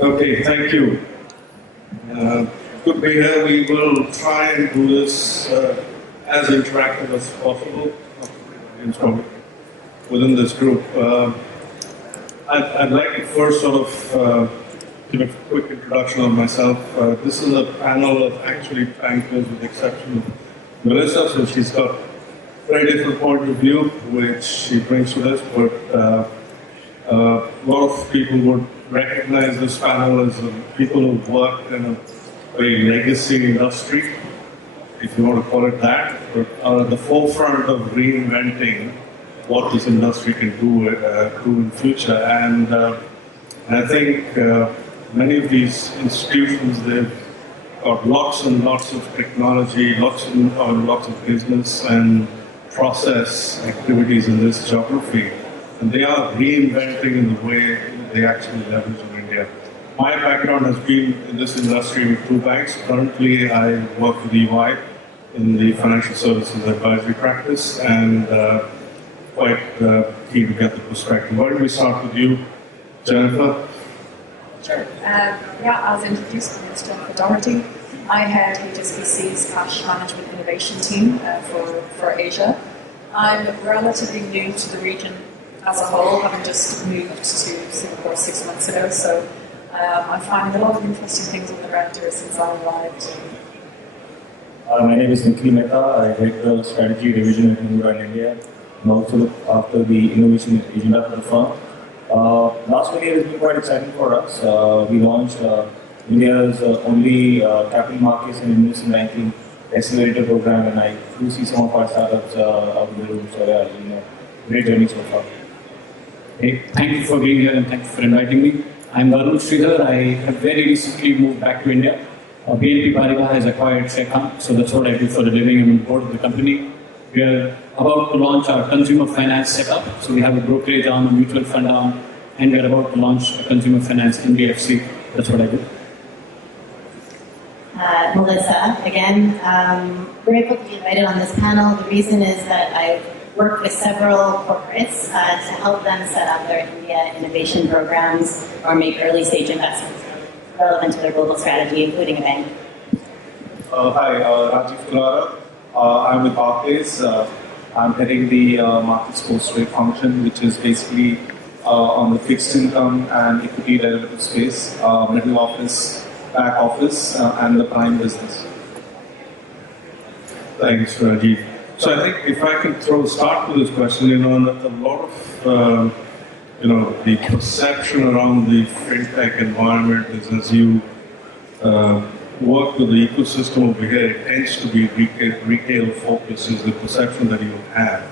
Okay, thank you. Good to be here. We will try and do this as interactive as possible within this group. I'd like to first sort of give a quick introduction of myself. This is a panel of actually bankers with the exception of Melissa, so she's got a very different point of view which she brings to this, but a lot of people would recognize this panel as people who work in a very legacy industry, if you want to call it that, but are at the forefront of reinventing what this industry can do in future. And I think many of these institutions, they've got lots and lots of technology, lots of business and process activities in this geography. And they are reinventing in the way they actually leverage in India. My background has been in this industry with two banks. Currently, I work with EY in the financial services advisory practice, and quite keen to get the perspective. Why don't we start with you, Jennifer? Sure. As introduced, my name is Jennifer Doherty. I head HSBC's cash management innovation team for Asia. I'm relatively new to the region as a whole, having just moved to Singapore 6 months ago, so I'm finding a lot of interesting things on the ground here since I arrived. My name is Nikhil Mehta. I head the strategy division at Mahindra in India and also look after the innovation agenda for the firm. Last 1 year has been quite exciting for us. We launched India's only capital markets and investment banking accelerator program, and I do see some of our startups out in the room, so great journey so far. Hey, thank you for being here and thank you for inviting me. I'm Varun Sridhar. I have very recently moved back to India. BNP Paribas has acquired Sharekhan, so that's what I do for a living. I'm on board of the company. We are about to launch our consumer finance setup. So we have a brokerage arm, a mutual fund arm, and we are about to launch a consumer finance NBFC. That's what I do. Melissa, again, grateful to be invited on this panel. The reason is that I've worked with several corporates to help them set up their India innovation programs or make early stage investments relevant to their global strategy, including a bank. Hi, Rajiv Kulara. I'm with Barclays. I'm heading the markets post-trade function, which is basically on the fixed income and equity derivative space, middle office, back office, and the prime business. Thanks, Rajiv. So I think if I can start with this question, a lot of the perception around the FinTech environment is as you work with the ecosystem over here, it tends to be retail focus is the perception that you have.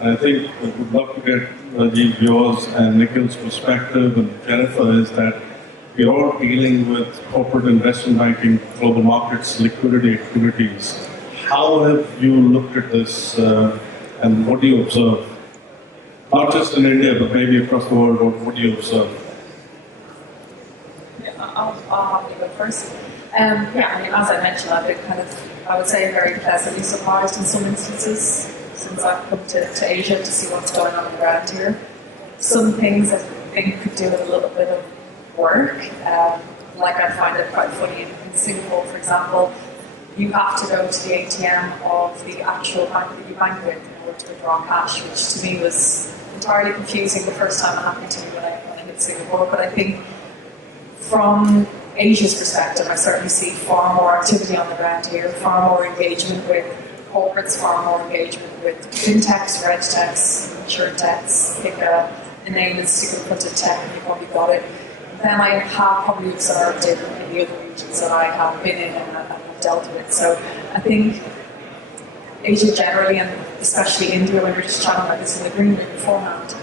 And I think I would love to get Rajiv, yours and Nikhil's perspective, and Jennifer, is that you're all dealing with corporate investment banking, global markets, liquidity activities. How have you looked at this and what do you observe? Not just in India, but maybe across the world, what do you observe? Yeah, I'll have to go first. As I mentioned, I've been I would say, very pleasantly surprised in some instances since I've come to Asia to see what's going on ground here. Some things I think could do with a little bit of work. Like I find it quite funny in Singapore, for example, you have to go to the ATM of the actual bank that you bank with in order to withdraw cash, which to me was entirely confusing the first time it happened to me when I hit Singapore. But I think from Asia's perspective, I certainly see far more activity on the ground here, far more engagement with corporates, far more engagement with FinTechs, RegTechs, InsurTechs, pick a name and stick in front of tech and you've probably got it. Then I have probably observed it in the other regions that I have been in and have dealt with. So I think Asia generally, and especially India, when we're just chatting about this in the green room beforehand,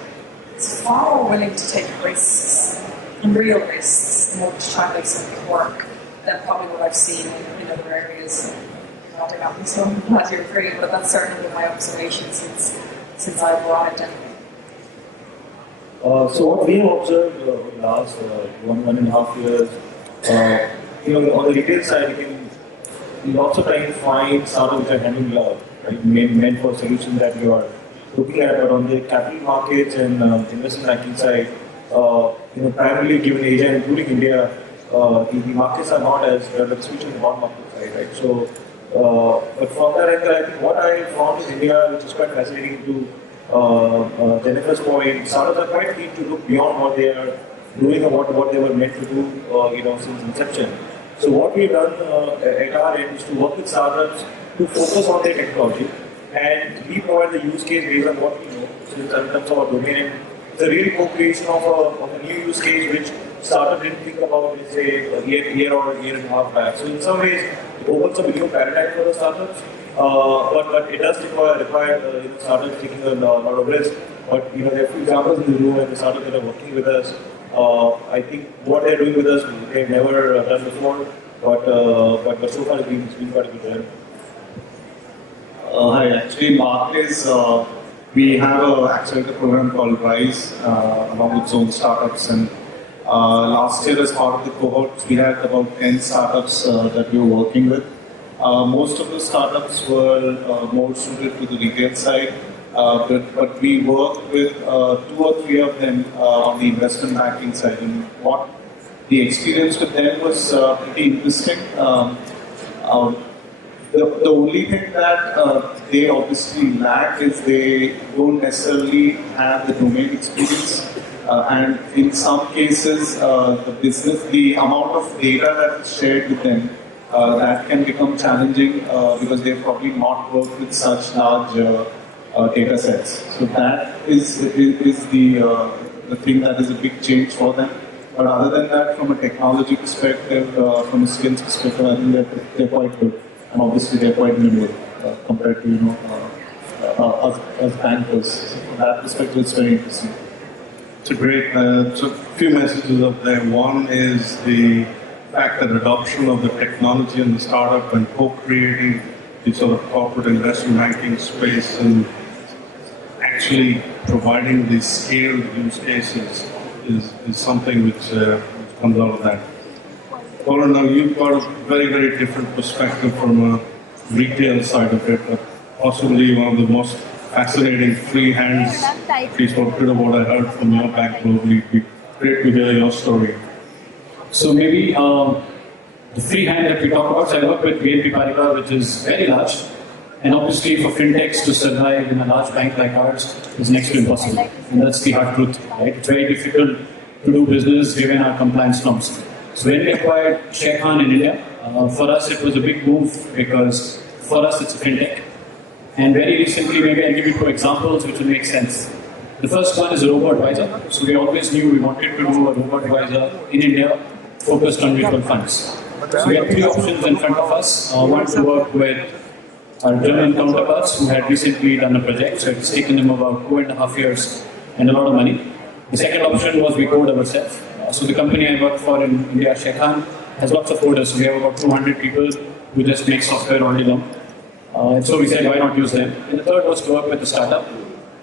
is far more willing to take risks, and real risks, in order to try and make something work than probably what I've seen in other areas. Not exactly so I'm glad you agree, but that's certainly been my observation since I've arrived in. So what we have observed over the last 1.5 years, on the retail side, you lots of times find startups which are handling love, right? Meant for solutions that you are looking at, but on the capital markets and investment banking side, primarily given Asia, including India, the markets are not as developed, especially the bond market side, right? So, but from that angle, I think what I found in India, which is quite fascinating to Jennifer's point, startups are quite keen to look beyond what they are doing or what they were meant to do, since inception. So what we've done at our end is to work with startups to focus on their technology, and we provide the use case based on what we know. So in terms of our domain, it's a real co-creation of a new use case which startup didn't think about, let's say, a year or a year and a half back. So in some ways, it opens up a new paradigm for the startups, but it does require startups taking a lot of risk. But there are a few examples in the room and the startups that are working with us. I think what they're doing with us, they've never done before, but so far it's been quite a good journey. Hi, actually in Barclays, we have an accelerator program called RISE, along with Zone Startups, and last year as part of the cohort, we had about 10 startups that we were working with. Most of the startups were more suited to the retail side, but we worked with 2 or 3 of them on the investment banking side. And what the experience with them was pretty interesting. The only thing that they obviously lack is they don't necessarily have the domain experience. And in some cases, the amount of data that is shared with them, that can become challenging because they've probably not worked with such large data sets. So that is the thing that is a big change for them. But other than that, from a technology perspective, from a skills perspective, I think they're quite good. And obviously they're quite nimble compared to us as bankers. So from that perspective, it's very interesting. It's a great, so a few messages up there. One is the fact that adoption of the technology in the startup and co-creating the sort of corporate investment banking space and actually providing the scaled use cases is something which comes out of that. Colin, now you've got a very, very different perspective from a retail side of it, but possibly one of the most fascinating free hands, at least what bit of what I heard from your back globally. It'd be great to hear your story. So maybe the free hand that we talk about, so I work with BNP Paribas, which is very large. And obviously for fintechs to survive in a large bank like ours is next to impossible. And that's the hard truth, right? It's very difficult to do business given our compliance norms. So when we acquired Sharekhan in India, for us it was a big move because for us it's a fintech. And very recently, maybe I'll give you 2 examples which will make sense. The first one is a robo-advisor. So we always knew we wanted to do a robo-advisor in India focused on mutual funds. So we had 3 options in front of us. One to work with our German counterparts who had recently done a project. So it's taken them about 2.5 years and a lot of money. The second option was we code ourselves. So the company I work for in India, Sharekhan, has lots of coders. So we have about 200 people who just make software all day long. And so we said, why not use them? And the third was to work with a startup.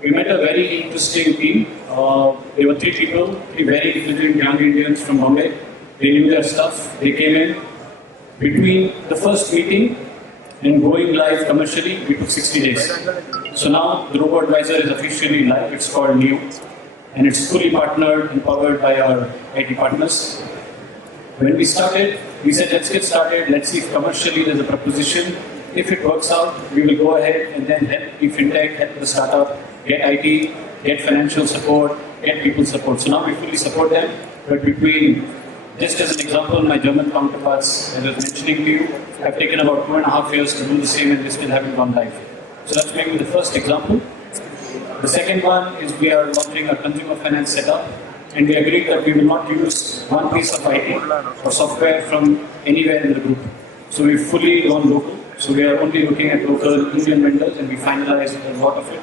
We met a very interesting team. There were 3 people, 3 very intelligent young Indians from Bombay. They knew their stuff. They came in. Between the first meeting and going live commercially, we took 60 days. So now the robo-advisor is officially live. It's called New. And it's fully partnered and powered by our IT partners. When we started, we said, let's get started. Let's see if commercially there's a proposition. If it works out, we will go ahead and then help the fintech, help the startup, get IT, get financial support, get people support. So now we fully support them. But between, just as an example, my German counterparts, as I was mentioning to you, have taken about 2.5 years to do the same and they still haven't gone live. So that's maybe the first example. The second one is we are launching a consumer finance setup, and we agreed that we will not use one piece of IT or software from anywhere in the group. So we've fully gone local. So we are only looking at local Indian vendors, and we finalized a lot of it.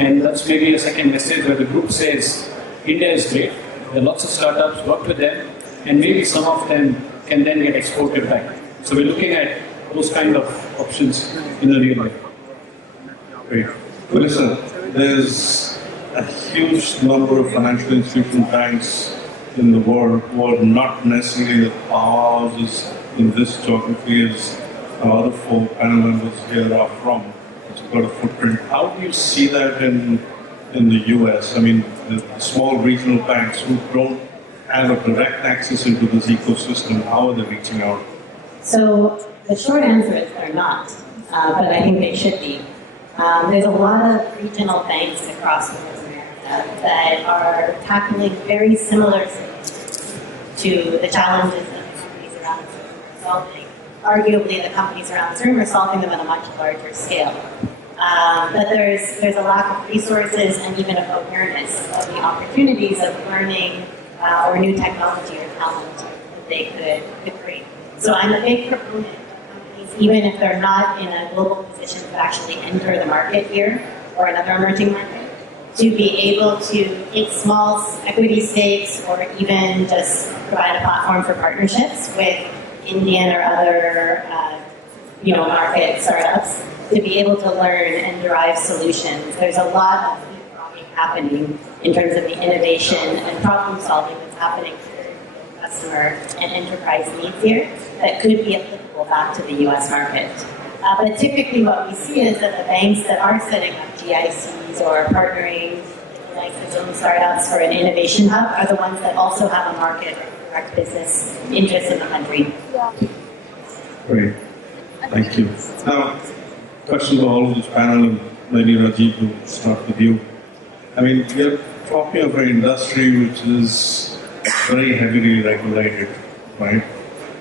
And that's maybe a second message where the group says, India is great, there are lots of startups, work with them, and maybe some of them can then get exported back. So we're looking at those kind of options in the real life. Great. Well, listen, there's a huge number of financial institution banks in the world who are not necessarily the powerhouses in this geography as our other 4 panel members here are from. It's got a footprint. How do you see that in the US? I mean, the small regional banks who don't have a direct access into this ecosystem? How are they reaching out? So the short answer is they're not, but I think they should be. There's a lot of regional banks across North America that are tackling very similar things to the challenges that the companies around the firm are solving. Arguably, the companies around the firm are solving them on a much larger scale. But there's a lack of resources and even of awareness of the opportunities of learning or new technology or talent that they could bring. So I'm a big proponent of companies, even if they're not in a global position to actually enter the market here or another emerging market, to be able to take small equity stakes or even just provide a platform for partnerships with Indian or other market startups to be able to learn and derive solutions. There's a lot of leapfrogging happening in terms of the innovation and problem solving that's happening for customer and enterprise needs here that could be applicable back to the US market. But typically what we see is that the banks that are setting up GICs or partnering like the own startups for an innovation hub are the ones that also have a market or direct business interest in the country. Great. Thank you. Now, question to all of this panel, and maybe Rajiv will start with you. I mean, we're talking of an industry which is very heavily regulated, right?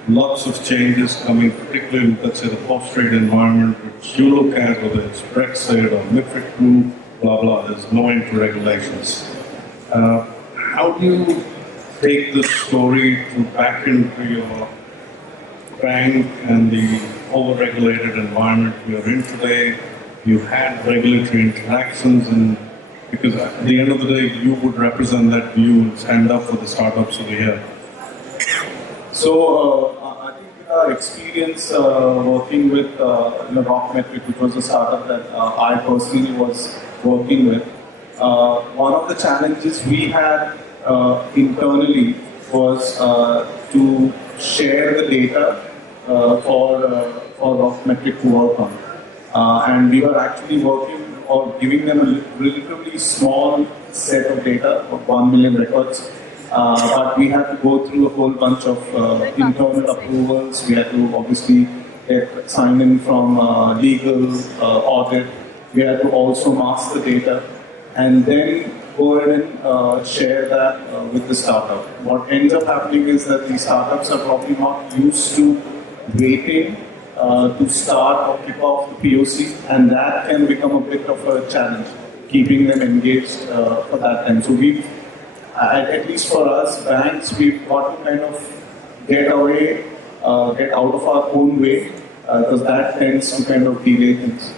Lots of changes coming, particularly, let's say, the post-trade environment, which you look at, whether it's Brexit or MiFID II, blah, blah, there's no end to regulations. How do you take this story back into your bank and the over-regulated environment we are in today? You had regulatory interactions, and because at the end of the day, you would represent that view and stand up for the startups over here. So I think with our experience working with Rockmetric, which was a startup that I personally was working with, one of the challenges we had internally was to share the data for Rockmetric to work on. And we were actually working or giving them a relatively small set of data of 1 million records. But we had to go through a whole bunch of internal approvals. We had to obviously get signed in from legal audit. We had to also mask the data and then go ahead and share that with the startup. What ends up happening is that these startups are probably not used to waiting to start or kick off the POC, and that can become a bit of a challenge, keeping them engaged for that time. So we've at least for us, banks, we've got to kind of get away, get out of our own way, because that tends to kind of delay things.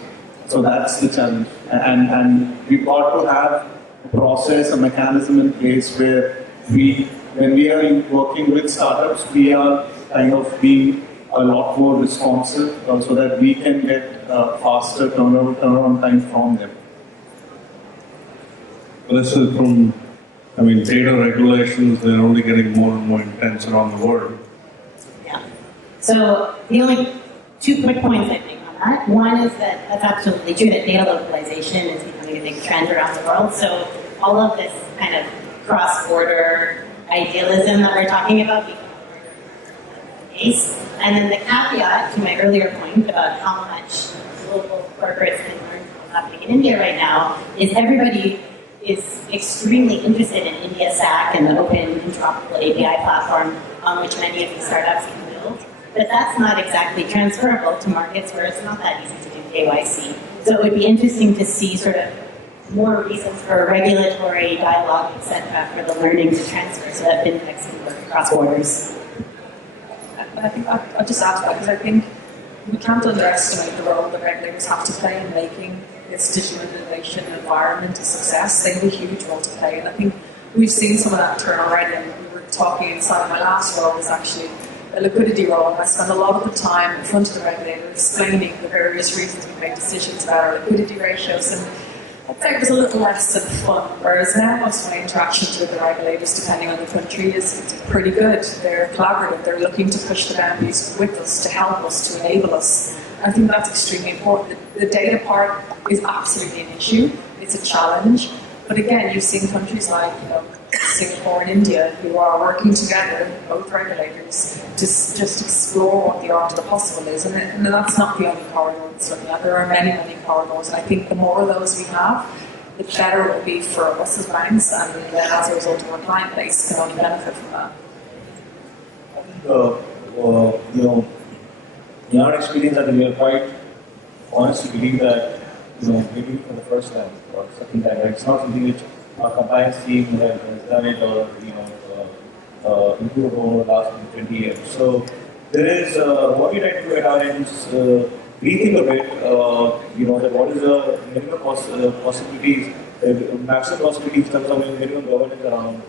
So that's the challenge. And we've got to have a process, a mechanism in place where when we are working with startups, we are kind of being a lot more responsive so that we can get faster turnaround time from them. This is from, data regulations, they're only getting more and more intense around the world. Yeah. So the only 2 quick points I think on that. One is that that's absolutely true that data localization is becoming a big trend around the world. So all of this kind of cross-border idealism that we're talking about becomes the case. And then the caveat to my earlier point about how much global corporates can learn from what's happening in India right now is everybody is extremely interested in India SAC and the open interoperable API platform on which many of these startups can build. But that's not exactly transferable to markets where it's not that easy to do KYC. So it would be interesting to see sort of more reasons for regulatory dialogue, et cetera, for the learning to transfer so that fintechs can work across borders. I think I'll just add to that, because I think we can't underestimate the role that regulators have to play in making this digital innovation environment a success. They have a huge role to play, and I think we've seen some of that turn already. And we were talking inside of my last role was actually a liquidity role, and I spent a lot of the time in front of the regulator explaining the various reasons we make decisions about our liquidity ratios, and I'd say it was a little less than fun, whereas now most of my interactions with the regulators, depending on the country, is pretty good. They're collaborative, they're looking to push the boundaries with us, to help us, to enable us. I think that's extremely important. The data part is absolutely an issue, it's a challenge, but again, you've seen countries like Singapore and India, who are working together, both regulators, to just explore what the art of the possible is. And that's not the only corridor that's looking at. There are many, many corridors, and I think the more of those we have, the better it will be for us as banks, and then as a result of our client base can only benefit from that. In our experience, I think we are quite honest to believe that, maybe for the first time or second time, right? It's not something which our compliance team has done it or, improved over the last 20 years. So there is, what we try to do at our end is rethink a bit, that what is the minimum possibilities, maximum possibilities in terms of minimum governance around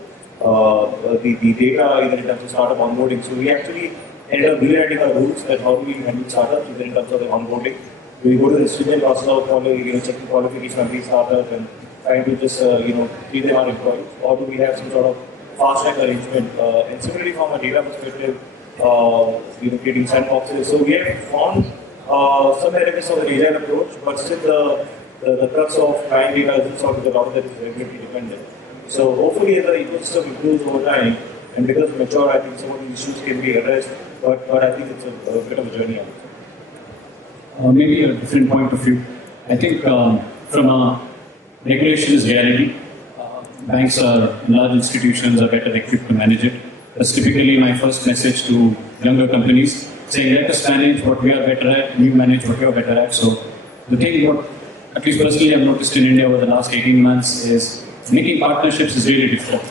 the data, either in terms of startup onboarding. So we actually ended up rewriting our rules that how do we handle startups, either in terms of the onboarding. We go to the stringent process of checking qualification of these startups and trying to just treat them our employees, or do we have some sort of fast track arrangement? And similarly, from a data perspective, creating sandboxes. So we have found some elements of the agile approach, but still the crux of client data isn't sort of the lot that is regulatory dependent. So hopefully, as the ecosystem improves over time and becomes mature, I think some of these issues can be addressed. But I think it's a bit of a journey. Maybe a different point of view. I think from a regulation is reality. Banks are large institutions are better equipped to manage it. That's typically my first message to younger companies, saying let us manage what we are better at, you manage what you are better at. So the thing what at least personally I've noticed in India over the last 18 months is making partnerships is really difficult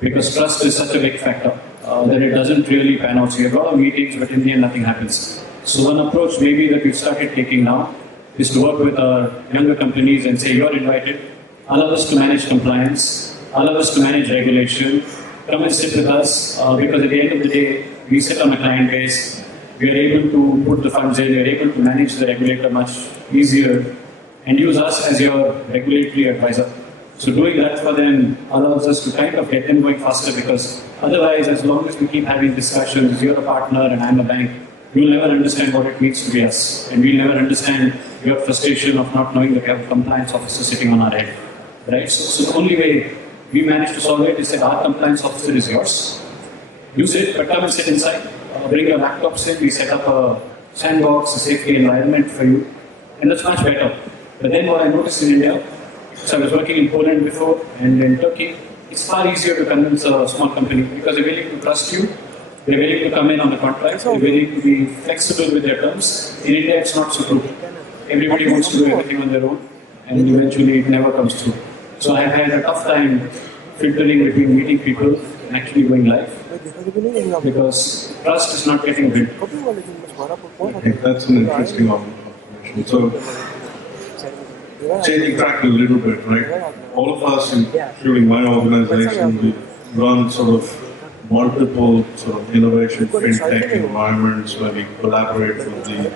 because trust is such a big factor that it doesn't really pan out. So you have a lot of meetings, but in the end nothing happens. So one approach maybe that we've started taking now is to work with our younger companies and say you're invited, allow us to manage compliance, allow us to manage regulation, come and sit with us because at the end of the day, we sit on a client base, we are able to put the funds in, we are able to manage the regulator much easier and use us as your regulatory advisor. So doing that for them allows us to kind of get them going faster because otherwise, as long as we keep having discussions, you're a partner and I'm a bank, you'll never understand what it means to be us. And we'll never understand your frustration of not knowing that we have a compliance officer sitting on our head. Right? So the only way we manage to solve it is that our compliance officer is yours. Use it, but come and sit inside. Bring your laptops in. We set up a sandbox, a safety environment for you. And that's much better. But then what I noticed in India, so I was working in Poland before and in Turkey, it's far easier to convince a small company because they're willing to trust you. They're willing to come in on the contract. They're willing to be flexible with their terms. In India, it's not so true. Everybody wants to do everything on their own, and eventually it never comes through. So I've had a tough time filtering between meeting people and actually going live because trust is not getting built. Okay, that's an interesting observation. So, changing track a little bit, right? All of us, including my organization, we run sort of multiple sort of innovation FinTech environments where we collaborate with the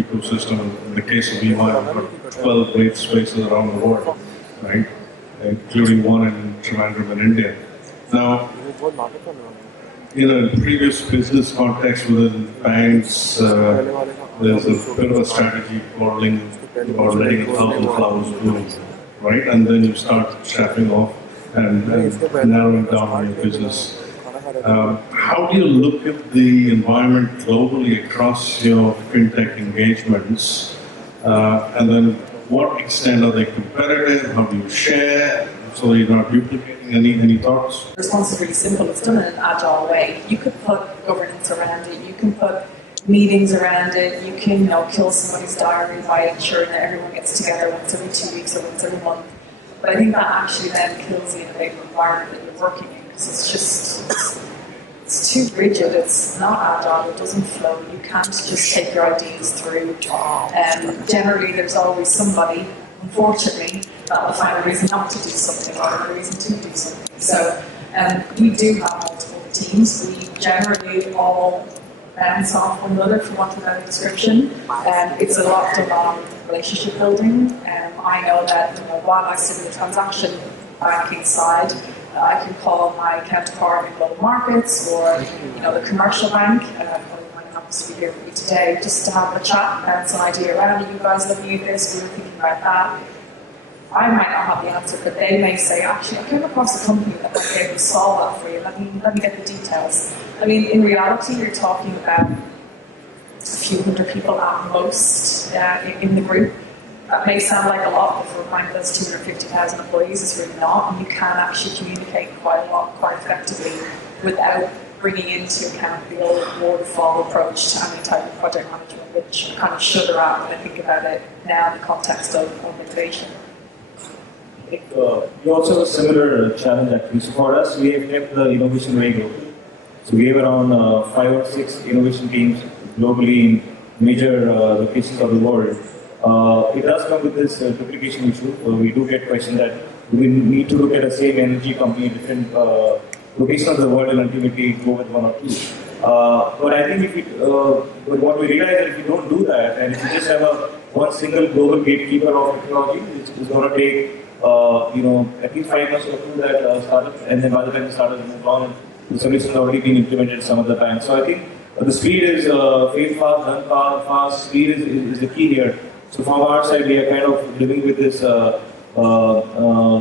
ecosystem. In the case of EY, I've got 12 great spaces around the world, right? Including one in Trivandrum in India. Now, in a previous business context within banks, there's a bit of a strategy quarreling about letting 1,000 flowers bloom, right? And then you start strapping off and narrowing down on your business. How do you look at the environment globally across your FinTech engagements? And then what extent are they competitive? How do you share so you're not duplicating any thoughts? The response is really simple. It's done in an agile way. You could put governance around it. You can put meetings around it. You can kill somebody's diary by ensuring that everyone gets together once every 2 weeks or once every month. But I think that actually then kills the innovative environment that you're working in because it's too rigid, it's not agile, it doesn't flow, you can't just take your ideas through. Generally there's always somebody, unfortunately, that will find a reason not to do something or a reason to do something. So we do have multiple teams, we generally all bounce off one another for want of a better description. It's a lot done on relationship building. I know that while I sit in the transaction banking side, I can call my counterpart in global markets or the commercial bank, and I might happen to be here with you today, just to have a chat and bounce an idea around it. You guys have viewed this, we were thinking about that. I might not have the answer, but they may say, actually, I came across a company that might be able to solve that for you. Let me get the details. I mean, in reality, you're talking about a few hundred people at most in the group. That may sound like a lot, but for a bank that's 250,000 employees, it's really not. And you can actually communicate quite a lot, quite effectively, without bringing into account the old waterfall approach to any type of project management, which I kind of shudder at when I think about it now in the context of innovation. We also have a similar challenge actually. So for us, we have kept the innovation very global. So we have around 5 or 6 innovation teams globally in major locations of the world. It does come with this duplication issue. We do get questions that we need to look at the same energy company in different locations of the world and ultimately go with one or two. But I think if we, what we realize is if we don't do that, and if we just have one single global gatekeeper of technology, which is going to take at least 5 months to approve that startup, and then by the time the startup moves on, the solution has already been implemented in some of the banks. So I think the speed is fail fast, run fast. Speed is the key here. So from our side, we are kind of living with this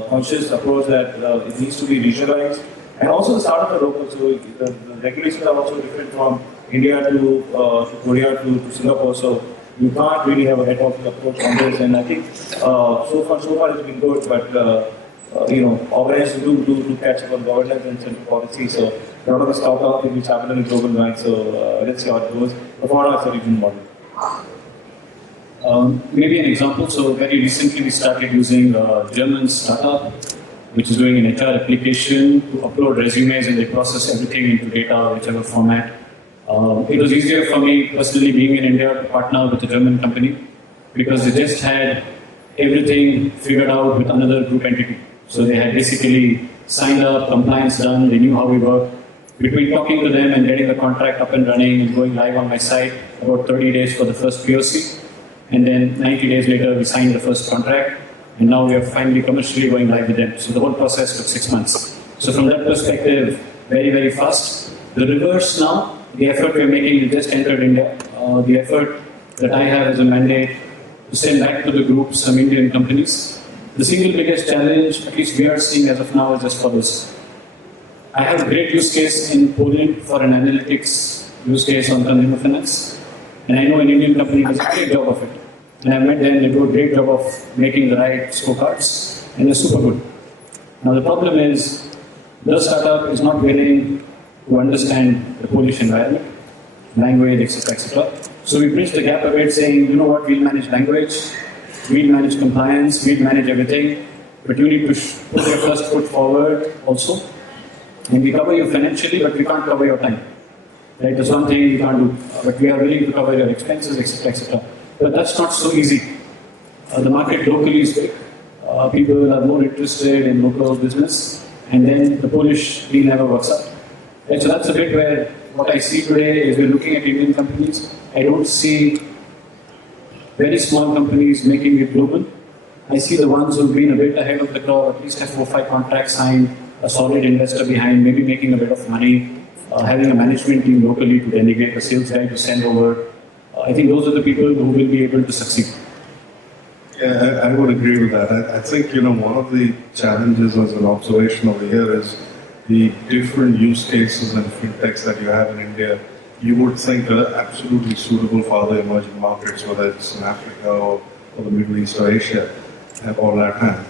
conscious approach that it needs to be regionalized. And also the startups are local, so the regulations are also different from India to Korea to Singapore. So you can't really have a head office approach on this. And I think so far it's been good, but organizations do catch up on governance and central policy. So a lot of the stock which happen in the global bank. So let's see how it goes. But for us, it's a regional model. Maybe an example. So very recently we started using a German startup which is doing an HR application to upload resumes and they process everything into data, whichever format. It was easier for me personally being in India to partner with a German company because they just had everything figured out with another group entity. So they had basically signed up, compliance done, they knew how we work. Between talking to them and getting the contract up and running and going live on my site, about 30 days for the first POC. And then 90 days later, we signed the first contract. And now we are finally commercially going live with them. So the whole process took 6 months. So from that perspective, very, very fast. The reverse now, the effort we are making, we just entered India. The effort that I have as a mandate to send back to the group some Indian companies. The single biggest challenge, at least we are seeing as of now, is as follows. I have a great use case in Poland for an analytics use case on consumer finance. And I know an Indian company does a great job of it. And I met them, they do a great job of making the right scorecards, and they're super good. Now the problem is, the startup is not willing to understand the Polish environment, language, etc., etc. So we bridge the gap a bit saying, you know what, we'll manage language, we'll manage compliance, we'll manage everything, but you need to put your first foot forward also. And we cover you financially, but we can't cover your time. Right? There's one thing we can't do, but we are willing to cover your expenses, etc., etc. But that's not so easy. The market locally is big. People are more interested in local business, and then the Polish deal never works out. Right? So that's a bit where what I see today is we're looking at Indian companies. I don't see very small companies making it global. I see the ones who've been a bit ahead of the curve, at least have 4 or 5 contracts signed, a solid investor behind, maybe making a bit of money, having a management team locally to delegate, a sales guy to send over. I think those are the people who will be able to succeed. Yeah, I would agree with that. I think, one of the challenges as an observation over here is the different use cases and fintechs that you have in India. You would think are absolutely suitable for other emerging markets, whether it's in Africa or the Middle East or Asia or Latin.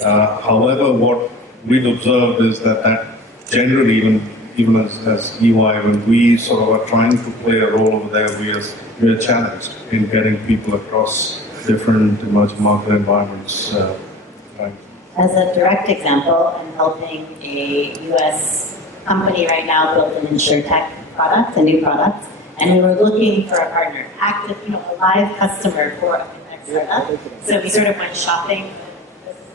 However, what we've observed is that generally, even as EY, when we sort of are trying to play a role over there, we are challenged in getting people across different emerging market environments. Right. As a direct example, I'm helping a US company right now build an InsurTech product, a new product, and we were looking for a partner, active, a live customer for a FinTech startup. So we sort of went shopping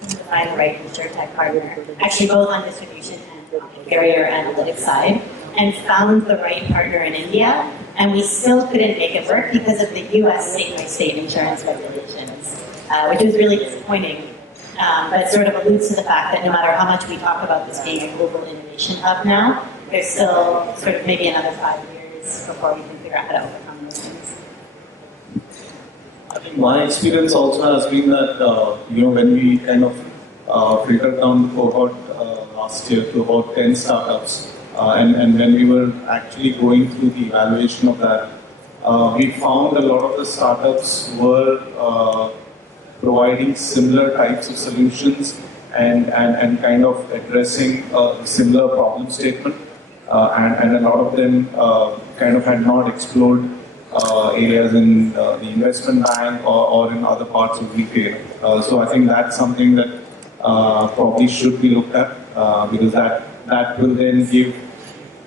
to find the right InsurTech partner, actually both on distribution and carrier analytics side, and found the right partner in India, and we still couldn't make it work because of the US state-by-state insurance regulations, which was really disappointing. But it sort of alludes to the fact that no matter how much we talk about this being a global innovation hub now, there's still sort of maybe another 5 years before we can figure out how to overcome those things. I think my experience also has been that when we kind of filtered down the cohort last year to about 10 startups, and when we were actually going through the evaluation of that, we found a lot of the startups were providing similar types of solutions and kind of addressing a similar problem statement, and a lot of them kind of had not explored areas in the investment bank or in other parts of retail. So I think that's something that probably should be looked at, because that will then give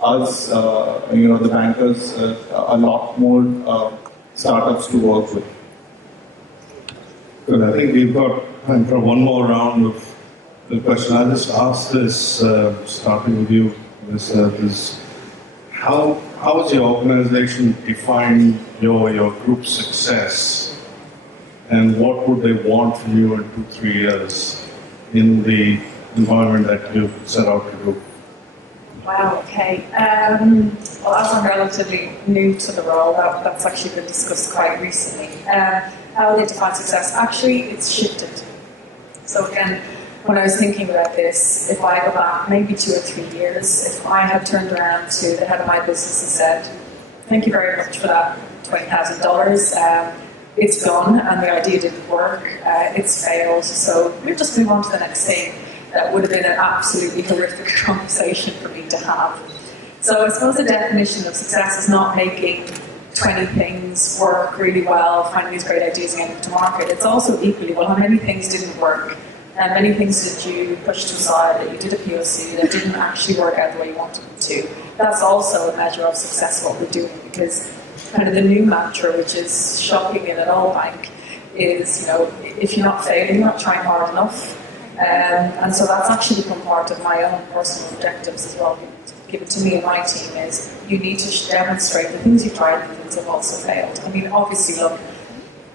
us, the bankers, a lot more startups to work with. Good. I think we've got time for one more round of the question. I'll just ask this, starting with you, this how has your organization defined your group's success, and what would they want from you in 2-3 years in the environment that you've set out to do? Wow, okay. Well, as I'm relatively new to the role, that's actually been discussed quite recently. How they define success? Actually, it's shifted. So again, when I was thinking about this, if I go back maybe 2 or 3 years, if I had turned around to the head of my business and said, thank you very much for that $20,000, it's gone and the idea didn't work, it's failed, so we'll just move on to the next thing. That would have been an absolutely horrific conversation for me to have. So I suppose the definition of success is not making 20 things work really well, finding these great ideas and getting them to market. It's also equally, well, how many things didn't work? And many things did you push to the side, that you did a POC that didn't actually work out the way you wanted them to. That's also a measure of success, what we're doing, because kind of the new mantra, which is shocking in an old bank, is, if you're not failing, you're not trying hard enough. And so that's actually become part of my own personal objectives as well, given to me and my team, is you need to demonstrate the things you've tried and the things have also failed. I mean, obviously, look,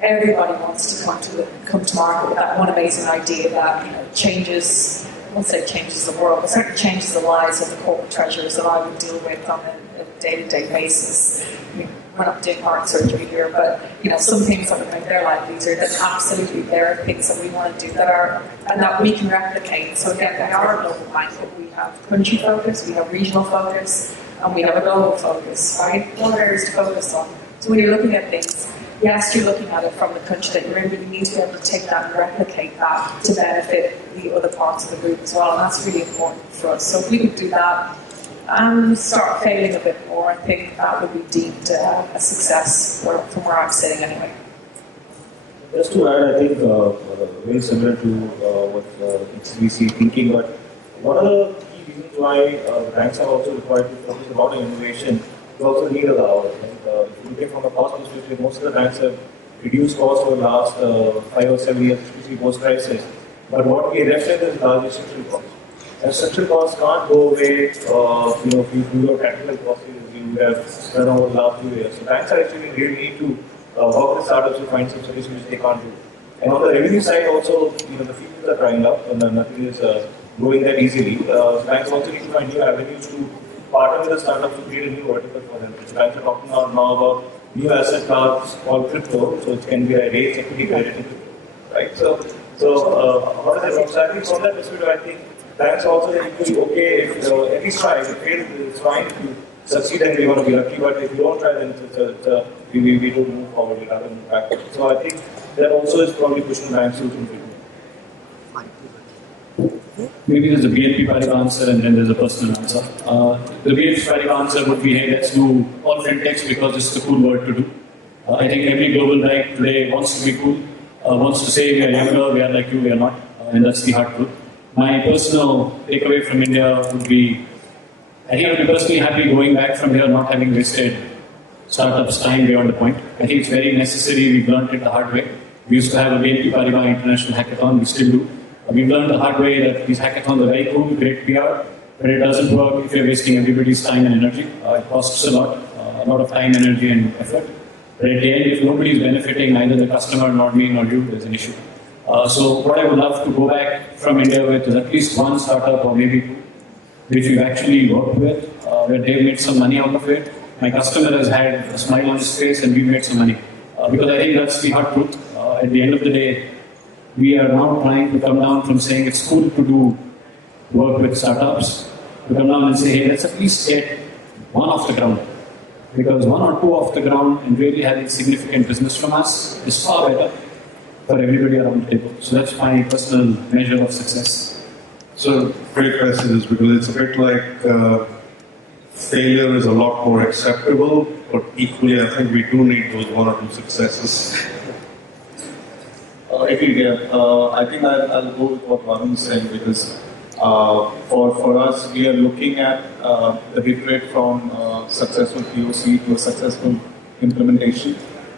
everybody wants to come to market with that one amazing idea that changes, I won't say changes the world, but certainly changes the lives of the corporate treasurers that I would deal with on a day-to-day basis. I mean, we're not doing heart surgery here, but some things that would make their life easier, that absolutely there are things that we want to do and that we can replicate. So again, they are a global bank, but we have country focus, we have regional focus, and we have a global focus, right? What areas to focus on. So when you're looking at things, yes, you're looking at it from the country that you're in, but you need to be able to take that and replicate that to benefit the other parts of the group as well, and that's really important for us. So if we could do that and start failing a bit more, I think that would be deemed a success from where I'm sitting anyway. Just to add, I think very similar to what HSBC thinking, but one of the key reasons why banks are also required to focus about innovation is also the need of the hour. If you look at from a cost perspective, most of the banks have reduced costs over the last 5 or 7 years, especially post-crisis. But what we left with is largely structural costs. And structural costs can't go away, if you do your technical costs you would have done over the last few years. So banks are actually really need to work with startups to find some solutions which they can't do. And on the revenue side also, the fees are drying up and nothing is growing that easily. Banks also need to find new avenues to partner with the startups to create a new vertical for them. So banks are talking now about new asset class called crypto, so it can be a rates equity credit into crypto, right? So what is the so I think from that perspective, I think banks also need to be okay if at least try. If you fail, it's fine. If you succeed, then we're going to be lucky. But if you don't try, then we don't move forward. We rather move backward. So I think that also is probably pushing banks to improve. Maybe there's a BNP Paribas answer and then there's a personal answer. The BNP Paribas answer would be, hey, let's do all FinTechs because it's the cool word to do. I think every global bank today wants to be cool, wants to say we are younger, we are like you, we are not, and that's the hard truth. My personal takeaway from India would be, I think I would be personally happy going back from here not having wasted startups' time beyond the point. I think it's very necessary. We've learned it the hard way. We used to have a BNP Paribas International Hackathon, we still do. We've learned the hard way that these hackathons are very cool, great PR, but it doesn't work if you're wasting everybody's time and energy. It costs a lot of time, energy, and effort. But at the end, if nobody is benefiting, neither the customer, nor me, nor you, there's an issue. So what I would love to go back from India with is at least one startup or maybe two, which we've actually worked with, where they've made some money out of it. My customer has had a smile on his face and we've made some money. because I think that's the hard truth. At the end of the day, we are now trying to come down from saying it's cool to do work with startups, to come down and say, hey, let's at least get one off the ground. Because one or two off the ground and really having significant business from us is far better for everybody around the table. So that's my personal measure of success. So, great messages, because it's a bit like failure is a lot more acceptable, but equally I think we do need those one or two successes. Agreed, yeah. I think I'll go with what Varun is saying, because for us, we are looking at the hit rate from successful POC to a successful implementation,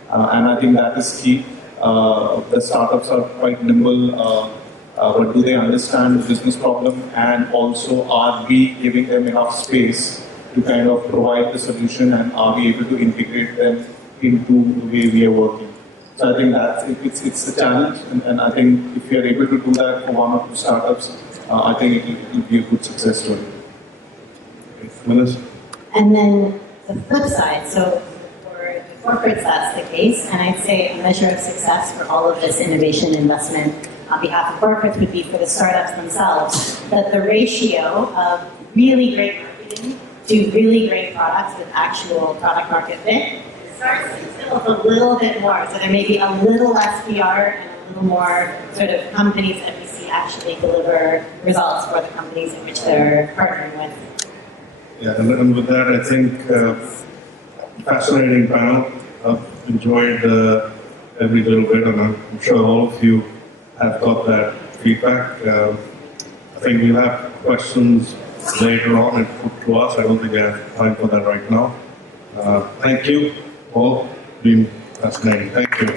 and I think that is key. The startups are quite nimble, but do they understand the business problem, and also are we giving them enough space to kind of provide the solution, and are we able to integrate them into the way we are working? So I think that it's a challenge, and I think if we are able to do that for one or two startups, I think it will be a good success story. Melissa? And then the flip side, so for the corporates, that's the case, and I'd say a measure of success for all of this innovation investment on behalf of corporates would be for the startups themselves, that the ratio of really great marketing to really great products with actual product market fit starts to tilt a little bit more. So there may be a little less PR and a little more sort of companies that we see actually deliver results for the companies in which they're partnering with. Yeah, and with that, I think fascinating panel. I've enjoyed every little bit, and I'm sure all of you have got that feedback. I think we'll have questions later on and put to us. I don't think we have time for that right now. Thank you all. Been fascinating. Thank you.